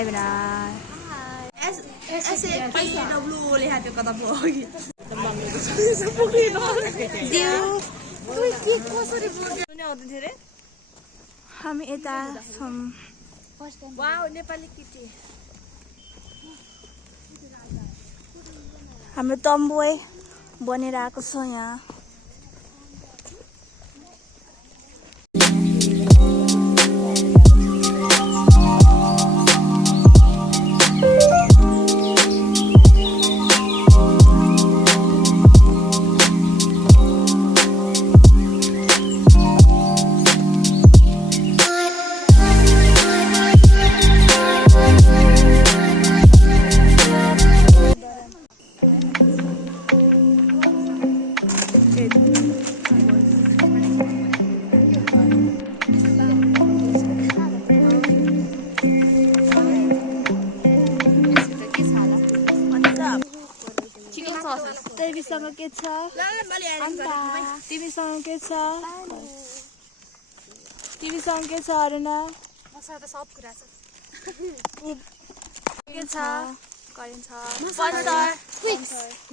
Bye bye. SAPW ले हात कता पो अघि दिउ तुई के कसरी बोल्यो नि आउँदै रे हामी यता छौं वाउ नेपाली केटी हाम्रो तम्बु बनेर आएको छ यहाँ तिमीसँग के छ तिमीसँग के छ तिमीसँग के छ अरुणा मसँग त सब कुरा छ के छ गरिन्छ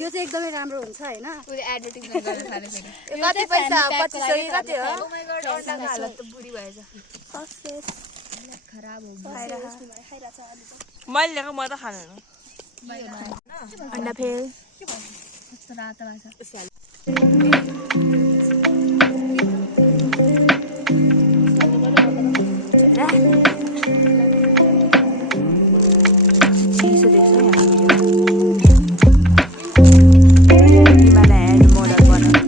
यो चाहिँ एकदमै राम्रो हुन्छ हैन उले एडिटिङ गर्न थाले फेरि कति पैसा 2500 कति हो ओ माय गॉड अन्डाको हालत त बुढी भएछ सक्सेस खराब हो मैले ल्याएको म त खादैन अन्डा फेल कस्तो रातो भएको चिसो देख्छ यहाँ हिमालय हेड मोडल हामीसँग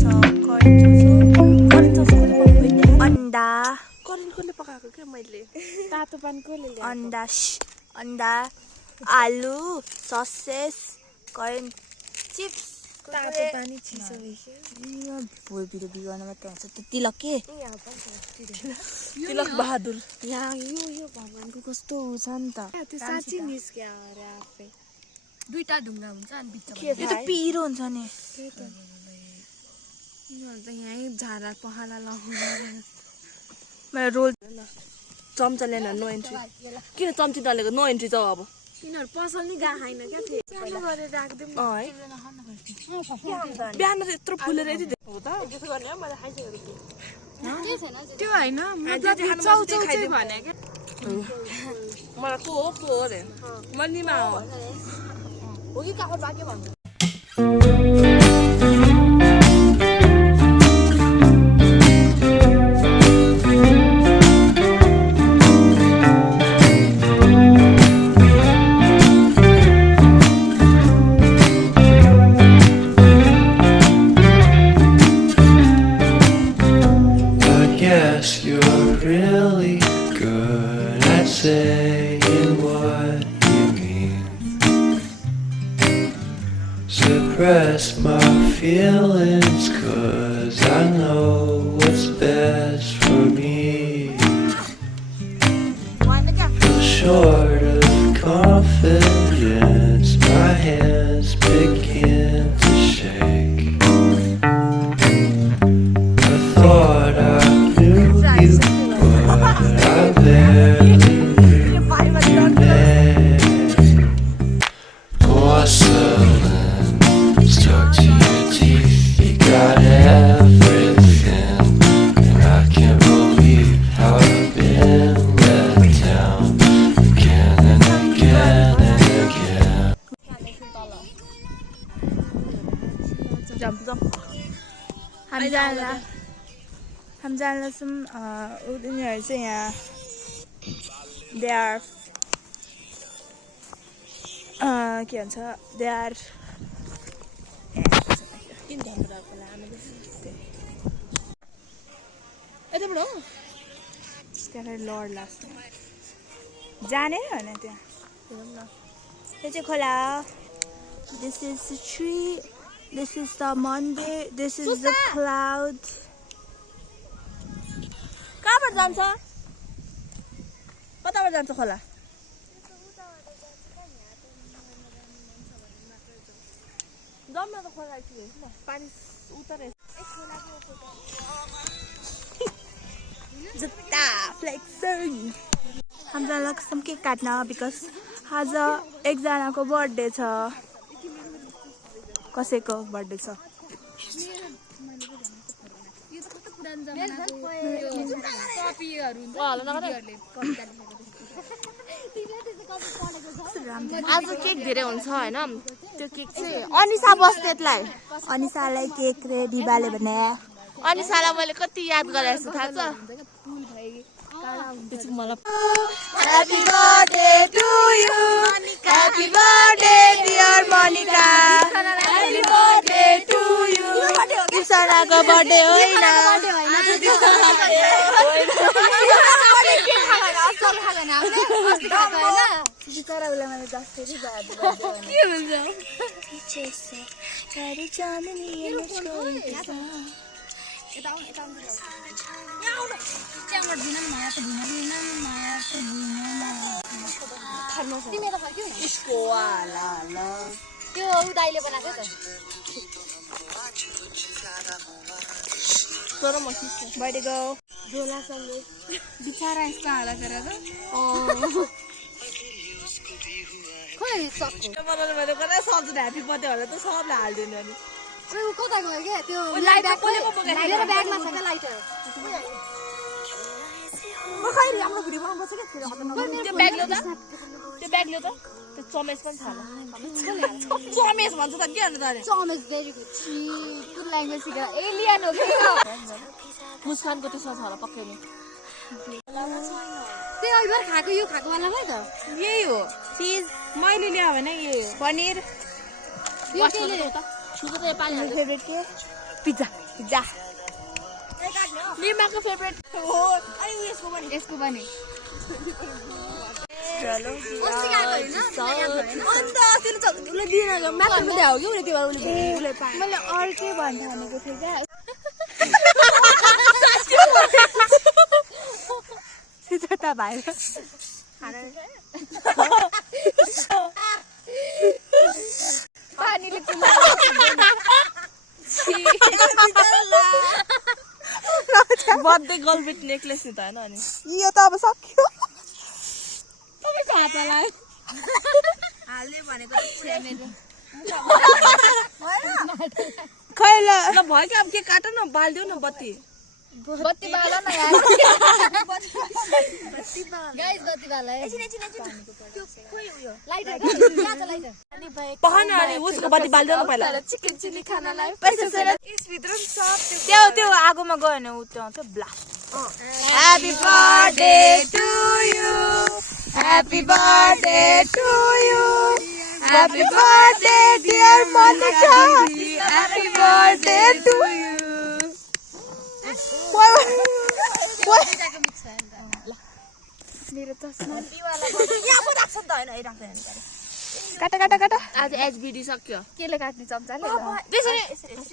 छ अन्डा करेन्ट कोले पकाएको के मैले तातो पानी कोले ल्यायो अन्डा आलु ससेस करेन्ट चिप्स तातो पानी चिसो भइसक्यो भोल भिडियो बिगाउन मात्र हुन्छ त्यो तिलक के तिलक बहादुर यहाँ यो भगवानको कस्तो छ नि त त्यो साँच्चै निस्क्यो अरे आफै दुईटा ढुङ्गा हुन्छ अनि बिचमा यो त पिरो हुन्छ नि यिनीहरू त यहीँ झाडा पखाला लगाउनु मेरो रोल चम्चा ल्याएन नो एन्ट्री किन चम्ची दलेको नो एन्ट्री जाऊ अब यिनीहरू पसल नि गएको छैन क्या फेरि गरेर राख्दिउँ बिहान त यत्रो फुलेर यति हो त त्यो होइन चौचौ चाहिँ भने क्या मलाई को हो अरे मनीमा हो कि काखर बाँके भन्नु Suppress my feelings 'cause I know what's best for me. Feel short of confidence, my hands begin to shake. I thought I knew you, but I barely knew your name. Porcelain stuck to your teeth, you got everything, and I can't believe how I've been let down again and again and again. Jump. हामी जान्ला छौँ उनीहरू चाहिँ यहाँ they are के भन्छ they are त्यहाँ लड लाग्छ जाने होइन त्यहाँ यो चाहिँ खोला this is the tree this is the मन्दिर दिस इज द क्लाउड कहाँबाट जान्छ कताबाट जान्छ खोला जाउँ न त खोला पानी उतारे जुत्ता फ्लेक्सिङ हामीलाई लाग्छौँ केक काट्न बिकज आज एकजनाको बर्थडे छ कसैको बर्थडे छ आज केक धेरै हुन्छ हैन त्यो केक चाहिँ अनिसा बस्नेतलाई अनिसालाई केक रेडी बाले भने अनिसालाई मैले कति याद गराएको छु थाहा छ Happy birthday to you Happy birthday dear Monica Happy birthday to you दिपसनाको बर्थडे होइन त्यो उदाइले बनाएको त तर म बर्थडेको बिचारा यसको हाला गरेर खोइ सक्यो मैले कतै सब्जी ह्यापी बर्थडे होला त सबलाई हाल्दिनु अनि ओइ उ कता गयो के त्यो लाइटर मेरो ब्यागमा छ के लाइटर म खैरी हाम्रो भिडियो बनाउनु पर्छ के त्यो ब्याग ल्याउ त त्यो ब्याग ल्याउ त त्यो चमेस पनि छ होला चमेस भन्छ त के अन्त अरे चमेस भेरी गुड गुड ल्याङ्ग्वेज सिकेर एलियन हो के मुस्कानको त्यसमा छ होला पक्कै नि त्यो अइबार खाएको यो खाएको वाला भयो त यही हो चिज मैले ल्यायो भने यही हो पनिर यो केले छुको त पानी हाल्नु फेभरेट के पिज्जा पिज्जा निर्माको फेभरेट हो अनि यसको पनि चलो अस्ति गएको हैन अन्त अस्ति त उसले दिएन मात्र मात्रै हो कि उसले त्यो उसले पाए मैले अर्कै भन्न थालेको थिएँ क्या सिधै भाइ पानीले बर्थडे गोल्ड नेकलेस नि त हैन अनि यो त अब सक्यो तपाईको हातलाई हाल्ने भनेको खै ल ल भयो कि अब के काट न बाल्दिउ न बत्ती बत्ती बाला न यार गाइस बत्ती बाला है त्यो खोइ उयो लाइटर कहाँ छ लाइटर पहन अनि उसको बत्ती बाल्दिउ न पहिला चिकन चिल्ली खानालाई पैसा यसभित्र सब त्यो आगोमा गयो भने उठाउँछ blast Happy birthday to you Happy birthday to you Happy birthday dear Monica Happy birthday to you मेरो चस्मा यहाँ पो राख्छ नि त हैन राख्दैन काटा काटा काटा आज एचबिडी सक्यो केले काट्ने चम्चाले त्यसरी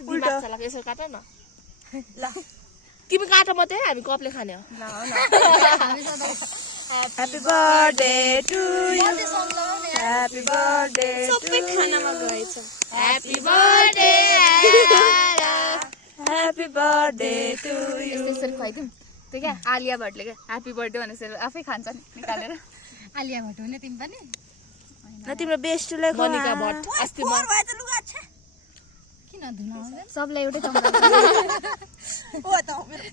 उल्टा चलाको यसो काट न ल तिमी काट मात्रै हामी कपले खाने हो Happy birthday to you Happy birthday सबै खानामा गएछ happy birthday Happy birthday to you यसरी खुवाइदिउँ त्यो क्या आलिया भट्टले क्या ह्याप्पी बर्थडे भनेर आफै खान्छ निकालेर आलिया भट्ट हुने तिमी पनि न तिम्रो बेस्टलाई मनिका भट्ट अस्ति म किन धुन आउँदैन सबलाई एउटै चम्चा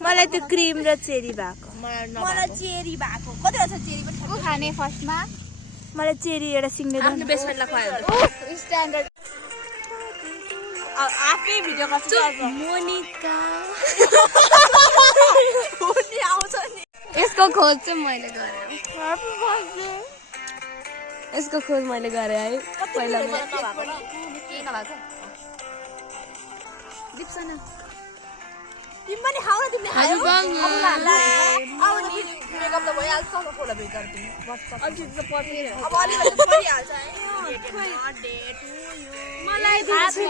मलाई त्यो क्रिम र चेरी भएको मलाई चेरी भएको कतिवटा छ चेरी पनि को खाने फर्स्टमा मलाई चेरी एउटा सिङ्गै आफ्नो बेस्ट फ्रेन्डलाई खुवायो स्ट्यान्डर्ड आफै भिडियो गर्छु मोनिका नि आउँछ नि यसको खोज चाहिँ मैले गरेँ यसको खोज मैले गरेँ है पहिला केही नभएको दिप्सना तिमी पनि खाऊ न तिमीले खायौ अब मेकअप त भइहाल्छ नि फोटो भित्र तिमी अलिकति त पर्दैन अब अलिकति परिहाल्छ है मलाई ह्याप्पी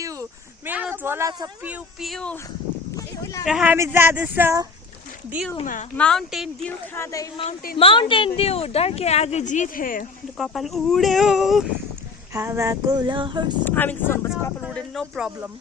पिउ मेरो झोला छ पिउ पिउ र हामी जाँदैछ ड्यूमा माउन्टेन ड्यू खाँदै माउन्टेन ड्यू डर के आगे जीत है कपाल उड्यो हावाको लहर हामी त सोनुपर्छ कपाल उड्यो नो प्रब्लम